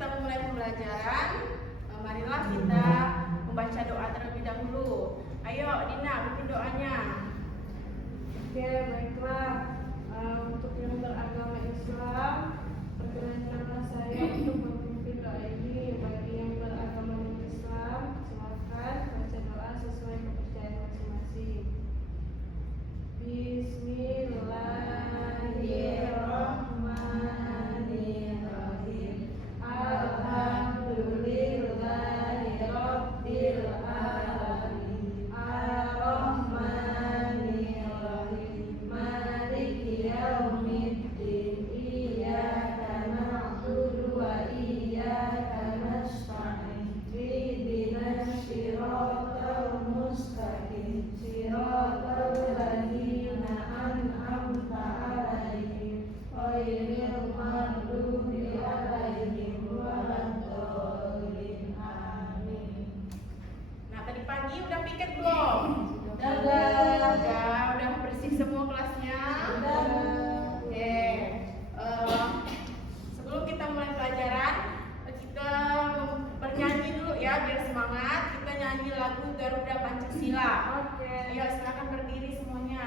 kita memulai pembelajaran, marilah kita membaca doa terlebih dahulu. Ayo Dina, bikin doanya. Oke, baiklah. Untuk yang beragama Islam, perkenankanlah saya untuk memimpin doa ini. Bagi yang beragama Islam, silakan baca doa sesuai kepercayaan masing-masing. Bismillahirrahmanirrahim. Alhamdulillahirabbil alamin. Ar-Rahmanirrahim. Maliki yaumiddin. Iyyaka na'budu wa iyyaka nasta'in. Ihdinas shiratal mustaqim. Shiratal ladzina an'amta 'alaihim ghairil maghdubi 'alaihim waladdallin. Amin. Nah, tadi pagi udah piket belum? Udah bersih semua kelasnya? Oke. Sebelum kita mulai pelajaran, kita bernyanyi dulu ya biar semangat. Kita nyanyi lagu Garuda Pancasila. Oke. Ayo silakan berdiri semuanya.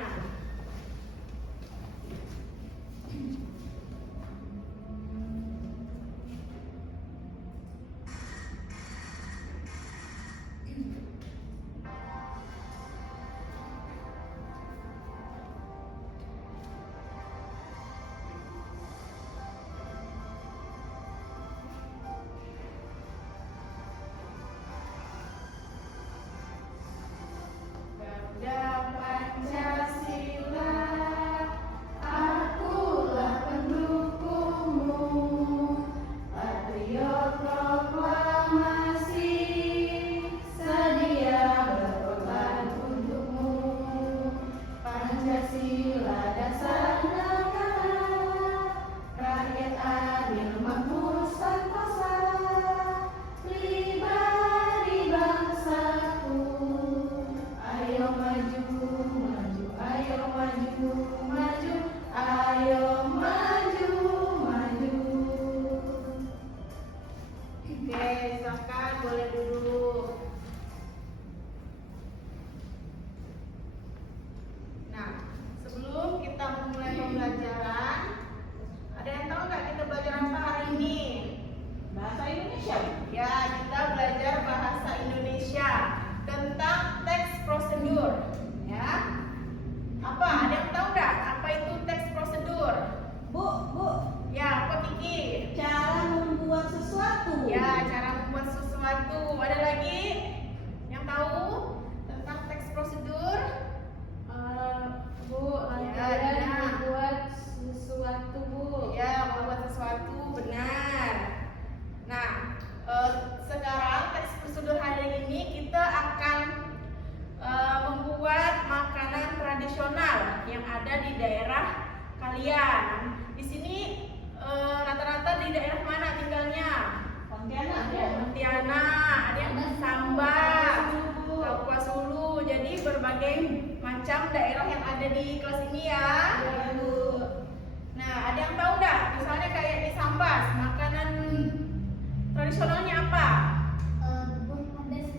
Garuda Pancasila, akulah pendukungmu, patriot proklamasi, sedia berkorban untukmu. Pancasila dasar negara, rakyat adil makmur sentosa, pribadi bangsaku. Ayo maju, maju, ayo maju, maju, ayo maju, maju. Oke, silakan boleh duduk. Nah, sebelum kita memulai pembelajaran, ada yang tahu nggak kita belajar apa hari ini? Bahasa Indonesia. Ya, kita belajar bahasa Indonesia tentang teks prosedur. Ya, apa? Ada yang tahu nggak apa itu teks prosedur? Bu, Ya, apa Kiki? cara membuat sesuatu. Ya, cara membuat sesuatu. Ada lagi yang tahu tentang teks prosedur? Bu, Ya, rangkaian Dina. membuat sesuatu, Bu. Ya, membuat sesuatu, benar. Nah, sekarang teks prosedur hari ini kita akan membuat makanan tradisional yang ada di daerah kalian. Di sini rata-rata di daerah mana tinggalnya? Pontianak. Pontianak, ada yang Sambas, Kapuas Hulu. Jadi berbagai macam daerah yang ada di kelas ini ya. Nah, ada yang tahu nggak? Misalnya kayak di Sambas, makanan tradisionalnya apa?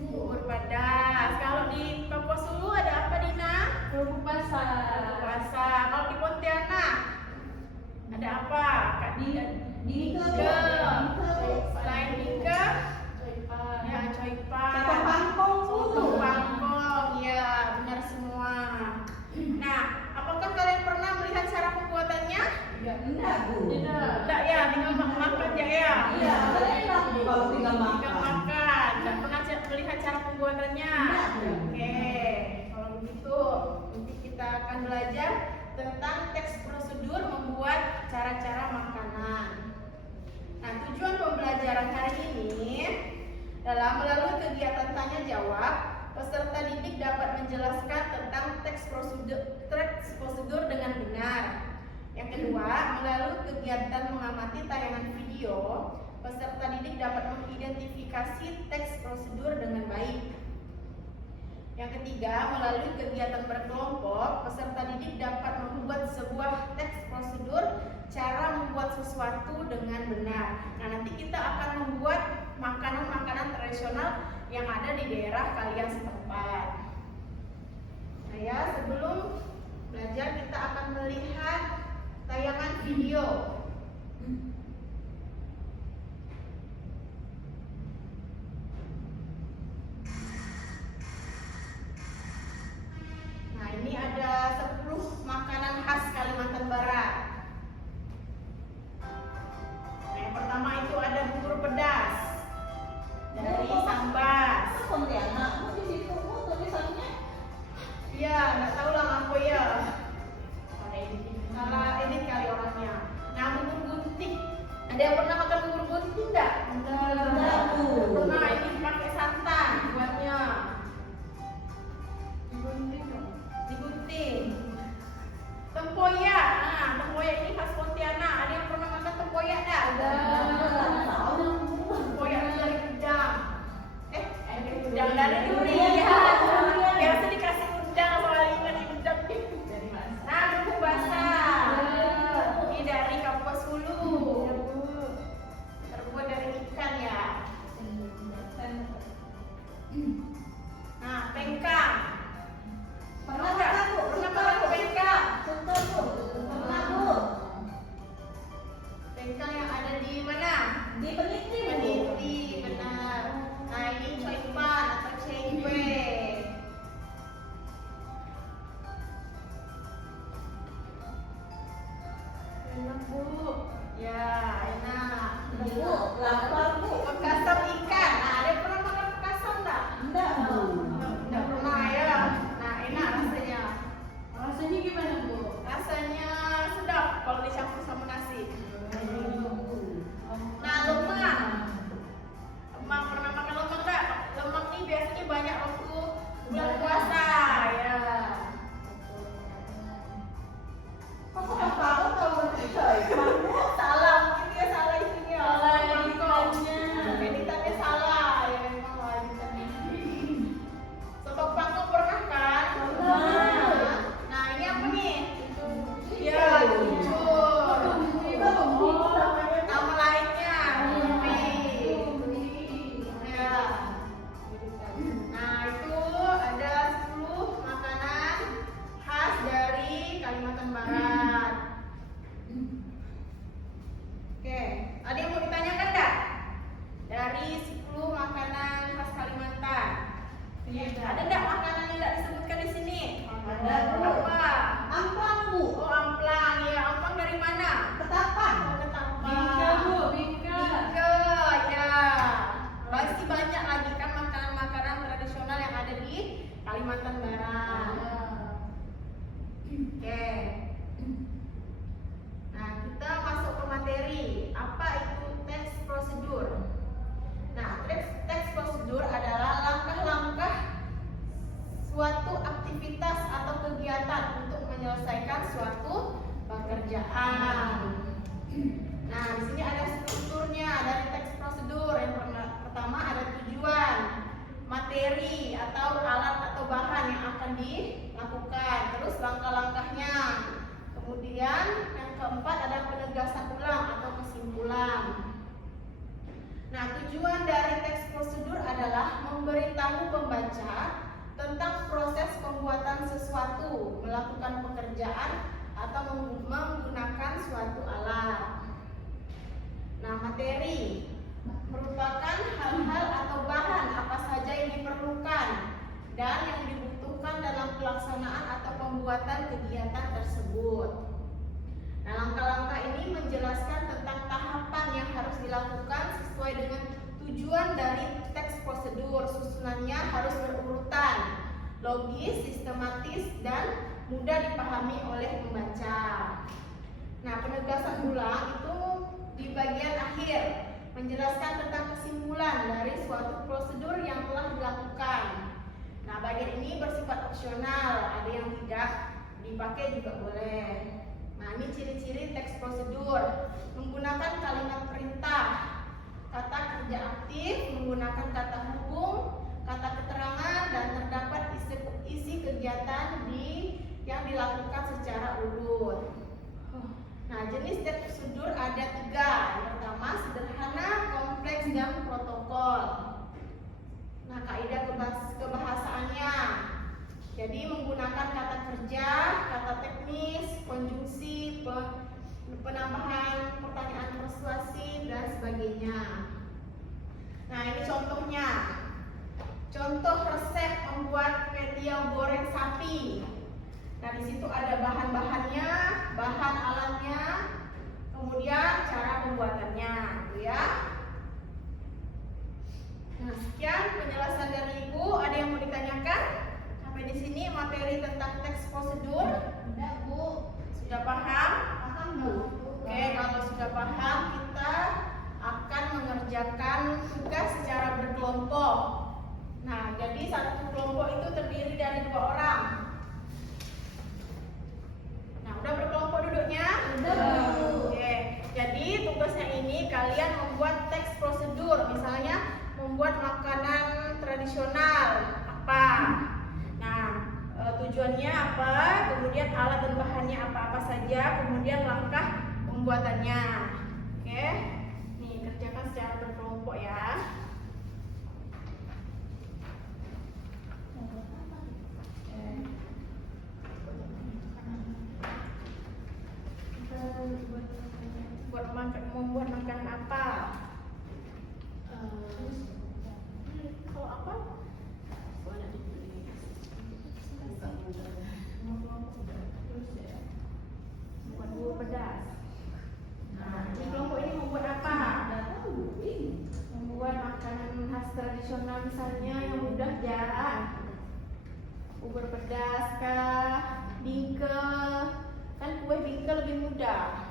Bubur padas. Kalau di Kapuas Hulu ada apa, Dina? Kerupuk basah. Puasa. Kalau di Pontianak ada apa? Kak Dina? Dike. Selain Dike, ya coipan. Soto pangkong, Bu. Soto pangkong, ya benar semua. Nah, apakah kalian pernah melihat cara pembuatannya? Enggak, Bu. Enggak ya, tinggal makan aja ya. Iya, enak Bu kalau tinggal Tinggal makan. makan. Nggak pernah melihat cara pembuatannya. Enggak, Bu. Oke, kalau begitu nanti kita akan belajar tentang teks prosedur membuat cara-cara makanan. Nah, tujuan pembelajaran hari ini dalam melalui kegiatan tanya jawab, peserta didik dapat menjelaskan tentang teks prosedur dengan benar. Yang kedua, melalui kegiatan mengamati tayangan video, peserta didik dapat mengidentifikasi teks prosedur dengan baik. Yang ketiga, melalui kegiatan berkelompok, peserta didik dapat membuat sebuah teks prosedur cara membuat sesuatu dengan benar. Nah, nanti kita akan yang ada di daerah kalian setempat. Nah ya, sebelum belajar kita akan melihat tayangan video. Nah, ini ada 10 makanan khas Kalimantan Barat. Nah, yang pertama itu ada bubur pedas dari Sambas. Pontianak, di situ tulisannya. Iya, nggak tahu lah apa ya. Salah edit kali orangnya. Nah, bubur gunting. Ada yang pernah makan bubur gunting nggak? Enggak, Bu. Nah, ini pakai santan buatnya. Digunting. Tempoyak. Nah, tempoyak ini khas Pontianak. Ada yang pernah makan tempoyak nggak? Tempoyak dari udang. Udang dari durian. Biasa dikasih udang, soalnya ingat udang. Nah, bumbu basah. Ini dari Kapuas Hulu. Terbuat dari ikan ya. Nah, pengkang. Pernah makan, Bu? Pernah makan pengkang? Suka, Bu. Pernah, Bu. Pengkang yang ada di mana? Di Peniti, Bu. Peniti, benar. Nah, ini coipan atau cengwe. Enak, Bu. Ya, enak. Bu, lapar, Bu. Pekasam ikan. Nah, ada yang pernah makan pekasam nggak? Enggak, Bu. Nggak pernah ya. Nah, enak rasanya. Rasanya gimana, Bu? Rasanya sedap kalau dicampur sama nasi. Nah, lemang. Lemang, pernah makan lemang nggak? Lemang ini biasanya banyak waktu bulan puasa ya. Kok apa tahu coy? Salah, mungkin dia salah isinya. Salah Mangkok. editannya. Editannya salah ya, memang lah editannya. Soto pangkok pernah kan? Pernah. Nah, ini apa nih? Ya, cucur. Nama lainnya Bumi. Ya. Nah, itu ada 10 makanan khas dari Kalimantan Barat. Oke, ada yang mau ditanyakan nggak? Dari 10 makanan khas Kalimantan. Ada nggak makanan yang nggak disebutkan di sini? Ada, Bu. Apa? Amplang, Bu. Oh, amplang. Ya, amplang dari mana? Ketapang. Oh, Ketapang. Bingka, Bu, bingka. Bingka, ya. Masih banyak lagi kan makanan-makanan tradisional yang ada di Kalimantan Barat. Oke. Nah, kita masuk ke materi. Apa itu teks prosedur? Nah, teks prosedur adalah langkah-langkah suatu aktivitas atau kegiatan untuk menyelesaikan suatu pekerjaan. Nah, di sini ada strukturnya dari teks prosedur. Yang pertama ada tujuan, materi atau alat atau bahan yang akan dilakukan, terus langkah-langkahnya. Kemudian yang keempat ada penegasan ulang atau kesimpulan. Nah, tujuan dari teks prosedur adalah memberitahu pembaca tentang proses pembuatan sesuatu, melakukan pekerjaan atau menggunakan suatu alat. Nah, materi merupakan hal-hal atau bahan apa saja yang diperlukan dan yang dibutuhkan dalam pelaksanaan atau pembuatan kegiatan tersebut. Nah, langkah-langkah ini menjelaskan tentang tahapan yang harus dilakukan sesuai dengan tujuan dari teks prosedur. Susunannya harus berurutan, logis, sistematis, dan mudah dipahami oleh pembaca. Nah, penegasan ulang itu di bagian akhir menjelaskan tentang kesimpulan dari suatu prosedur yang telah dilakukan. Nah, bagian ini bersifat opsional, ada yang tidak dipakai juga boleh. Nah, ini ciri-ciri teks prosedur. Menggunakan kalimat perintah, kata kerja aktif, menggunakan kata hubung, kata keterangan, dan terdapat isi kegiatan yang dilakukan secara urut. Nah, jenis teks prosedur ada 3. Yang pertama sederhana, kompleks, dan protokol. Nah, kaidah kebahasaannya. Jadi menggunakan kata kerja, kata teknis, konjungsi, penambahan pertanyaan persuasif dan sebagainya. Nah, ini contohnya. Contoh resep membuat ketiau goreng sapi. Nah, di situ ada bahan-bahannya, bahan alatnya, kemudian cara pembuatannya, gitu ya. Nah, sekian penjelasan dari Ibu. Ada yang mau ditanyakan? Sampai di sini materi tentang teks prosedur. Sudah, Bu. Sudah paham? Paham, Bu. Oke, kalau sudah paham, kita akan mengerjakan tugas secara berkelompok. Nah, jadi satu kelompok itu terdiri dari 2 orang. Nah, udah berkelompok duduknya? Sudah, Bu. Oke, jadi tugasnya ini kalian membuat teks prosedur. Misalnya membuat makanan tradisional apa. Nah, tujuannya apa, kemudian alat dan bahannya apa-apa saja, kemudian langkah pembuatannya. Oke, nih kerjakan secara berkelompok ya. Membuat makanan apa? Kalau apa? Boleh ditulis. Buat bubur pedas. Nah, di kelompok ini membuat apa? Membuat makanan khas tradisional misalnya yang mudah jarang. Bubur pedas kah? Bingkel. Kan kue bingkel lebih mudah.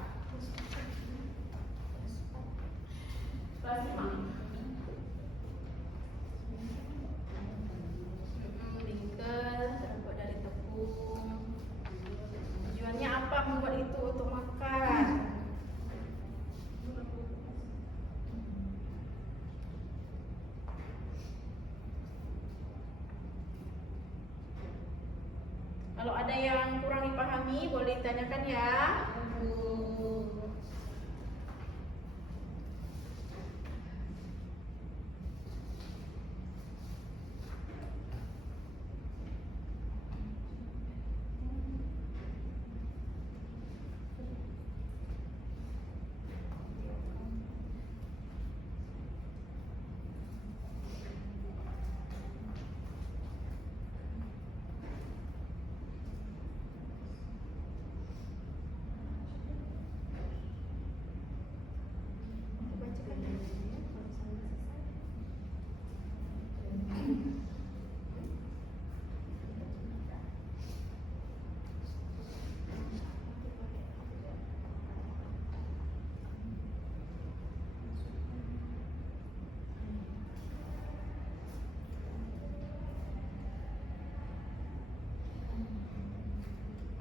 Kelas 5. Bingkel terbuat dari tepung. Tujuannya apa membuat itu? Untuk makan. Kalau ada yang kurang dipahami boleh ditanyakan ya.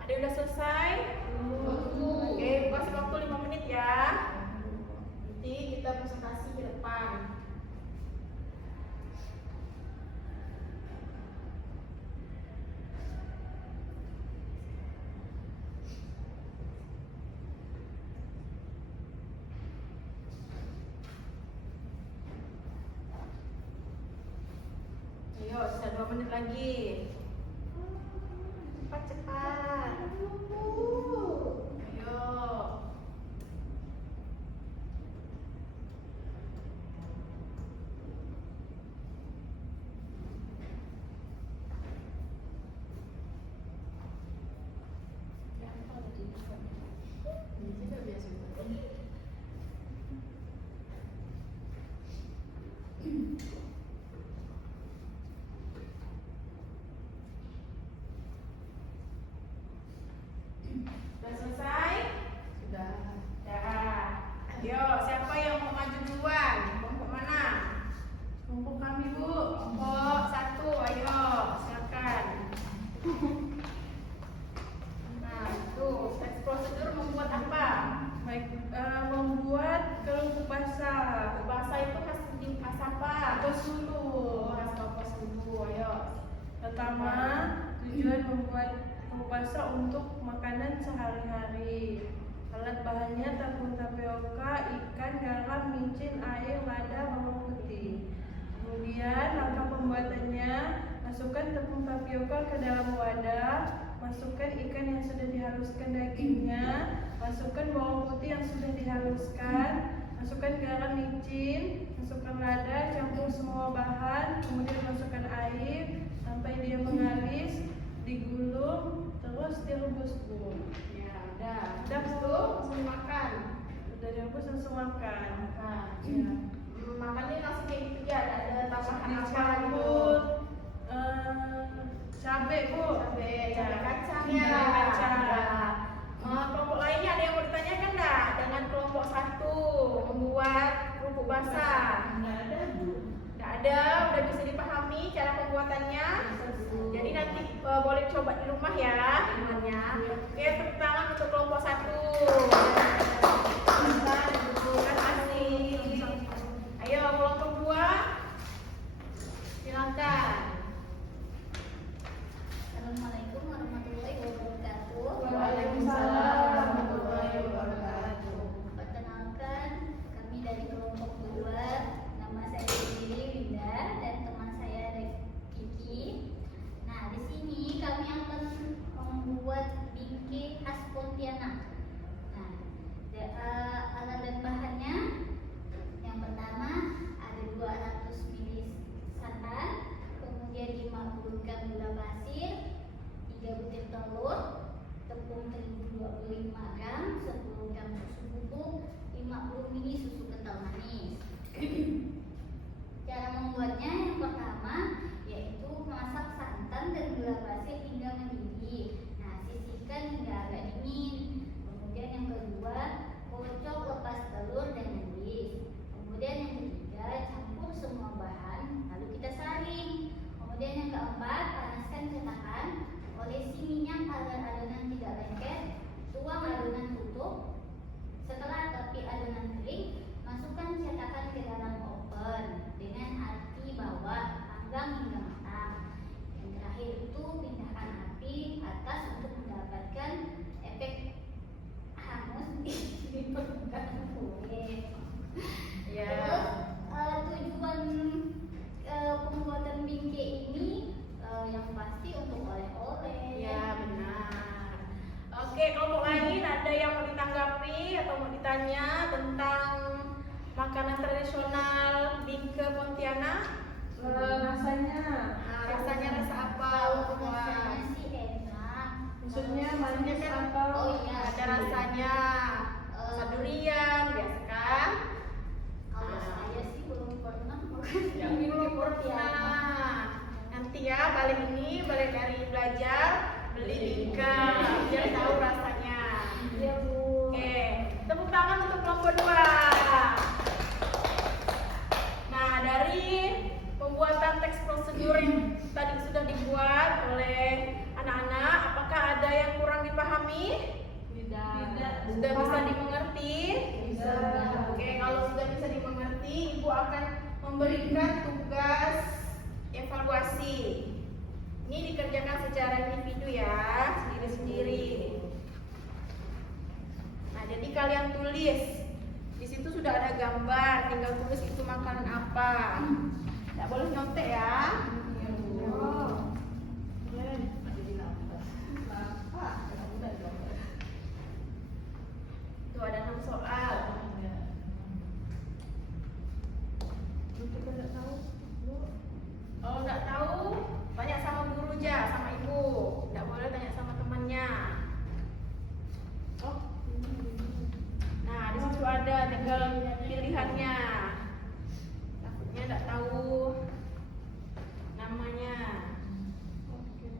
Ada yang udah selesai? Oke, kasih waktu 5 menit ya. Nanti kita presentasi ke depan. Ayo, sisa 2 menit lagi. Cepat-cepat. Ayo. Sudah selesai? Sudah. Dah. Ayo, siapa yang mau maju duluan? Kelompok mana? Kelompok kami, Bu. Kelompok 1, ayo, silakan. Nah, tuh, teks prosedur membuat apa? Baik, membuat kelompok basah. Bahasa itu khas apa? Kapas dulu. Khas Kapuas dulu, ayo. Pertama, tujuan membuat kelompok basah untuk makanan sehari-hari. Alat bahannya tepung tapioka, ikan, garam, micin, air, lada, bawang putih. Kemudian langkah pembuatan ke dalam wadah, masukkan ikan yang sudah dihaluskan dagingnya, masukkan bawang putih yang sudah dihaluskan, masukkan garam micin, masukkan lada, campur semua bahan, kemudian masukkan air sampai dia mengalis, digulung, terus direbus, Bu. Ya, udah. Udah, Habis Bu. itu langsung dimakan. Udah direbus langsung makan. Makan. Ya. Makannya langsung kayak gitu ya, ada tambahan apa gitu. Dicampur cabai, Bu. Cabai kacang Ya, ya. cabai kacang. Kelompok lainnya ada yang mau ditanyakan nggak? Dengan kelompok 1 membuat kerupuk basah. Nggak ada, Bu. Nggak ada, udah bisa dipahami cara pembuatannya. Jadi nanti boleh coba di rumah ya temannya. Oke, tepuk tangan untuk kelompok 1. Terima kasih. Ayo kelompok 2. Silakan. Assalamualaikum warahmatullahi wabarakatuh. Waalaikumsalam warahmatullahi wabarakatuh. Perkenalkan, kami dari kelompok 2. Nama saya sendiri Winda dan teman saya Kiki. Nah, di sini kami akan membuat bingkai khas Pontianak. Nah, alat dan bahannya yang pertama ada 200 ml santan, kemudian 50 gram gula pasir, 3 butir telur, tepung terigu 25 gram, 10 gram susu bubuk, 50 ml susu kental manis. Cara membuatnya yang pertama yaitu masak santan dan gula pasir hingga mendidih. Nah, sisihkan hingga agak dingin. Kemudian yang kedua, kocok lepas telur dan menulis. Kemudian yang ketiga, campur semua bahan lalu kita saring. Kemudian yang keempat, panaskan cetakan, olesi minyak agar adonan tidak lengket, tuang adonan tutup. Setelah tepi adonan kering, masukkan cetakan ke dalam oven dengan api bawah, panggang hingga matang. Yang terakhir itu pindahkan api atas untuk mendapatkan efek hangus di permukaan kue. Ya. Terus tujuan pembuatan bingkai ini yang pasti untuk oleh-oleh. Ya, benar. Oke, kelompok lain ada yang mau ditanggapi atau mau ditanya tentang makanan tradisional bingkai Pontianak? Rasanya, Rasanya rasa apa? Rasanya sih enak. maksudnya Maksudnya manis kan, atau Oh iya, ada rasanya. Rasa durian, biasa kan? kalau saya sih belum pernah makan Yang belum pernah. Nanti ya balik dari belajar beli bingkai biar tahu rasanya. Iya, Bu. Oke, tepuk tangan untuk kelompok 2. Nah, dari pembuatan teks prosedur yang tadi sudah dibuat oleh anak-anak, apakah ada yang kurang dipahami? tidak? Sudah bisa dimengerti? Bisa. Oke, kalau sudah bisa dimengerti, Ibu akan memberikan tugas evaluasi. Ini dikerjakan secara individu ya, sendiri-sendiri. Nah, jadi kalian tulis. Di situ sudah ada gambar, tinggal tulis itu makanan apa. Tidak boleh nyontek ya. Oh. Tuh ada 6 soal. Kita tidak tahu, Bu. Kalau nggak tahu, tanya sama guru aja, sama ibu. Nggak boleh tanya sama temannya. Oh, Nah, di situ ada tinggal pilihannya. Takutnya nggak tahu namanya. oke.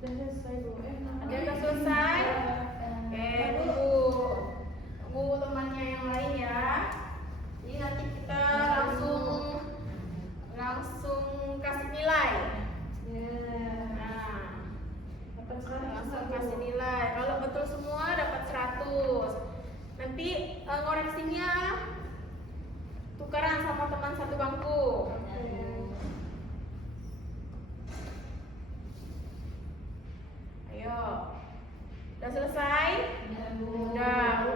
Udah selesai, Bu. Ada yang udah selesai? Oke, tunggu temannya yang lain ya. Jadi nanti kita langsung kasih nilai. Nah, Dapat 100, langsung Bu. kasih nilai. Kalau betul semua dapat 100. Nanti ngoreksinya tukaran sama teman satu bangku. Ayo. Udah selesai?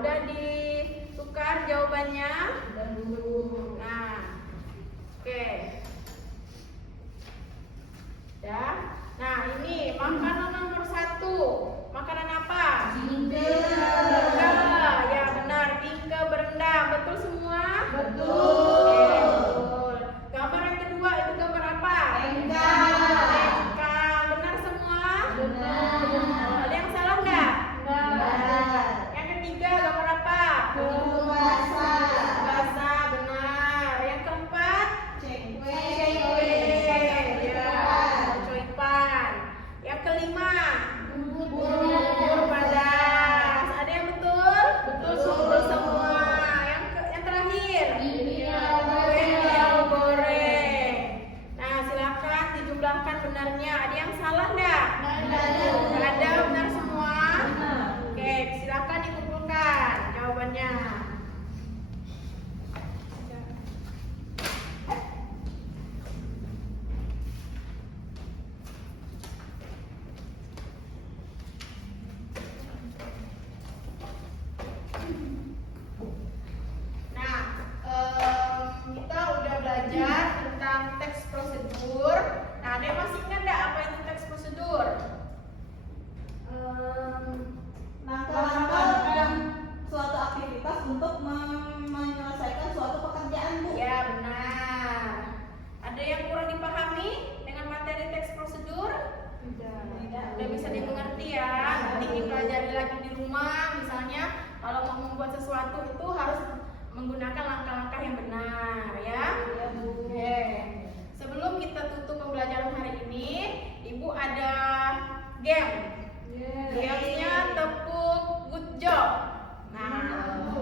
Udah ditukar jawabannya? Nah, sesuatu itu harus menggunakan langkah-langkah yang benar ya. Iya, Bu. Oke. Sebelum kita tutup pembelajaran hari ini, Ibu ada game. Gamenya tepuk good job. Nah,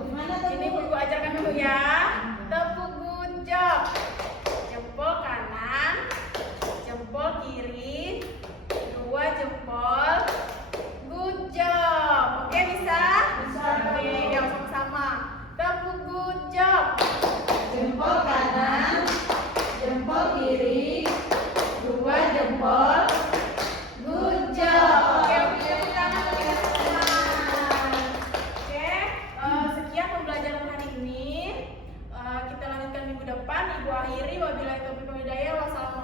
ini Ibu ajarkan dulu ya. Tepuk good job. Jempol kanan, jempol kiri, dua jempol. Good job. Oke, bisa? Bisa. Oke, yang sama-sama. Tepuk good job. Jempol kanan, jempol kiri, dua jempol. Good job. Oke, tepuk tangan kita semua. Oke, sekian pembelajaran hari ini. Kita lanjutkan minggu depan. Ibu akhiri. Wabillahi taufiq wal hidayah. Wassalamualaikum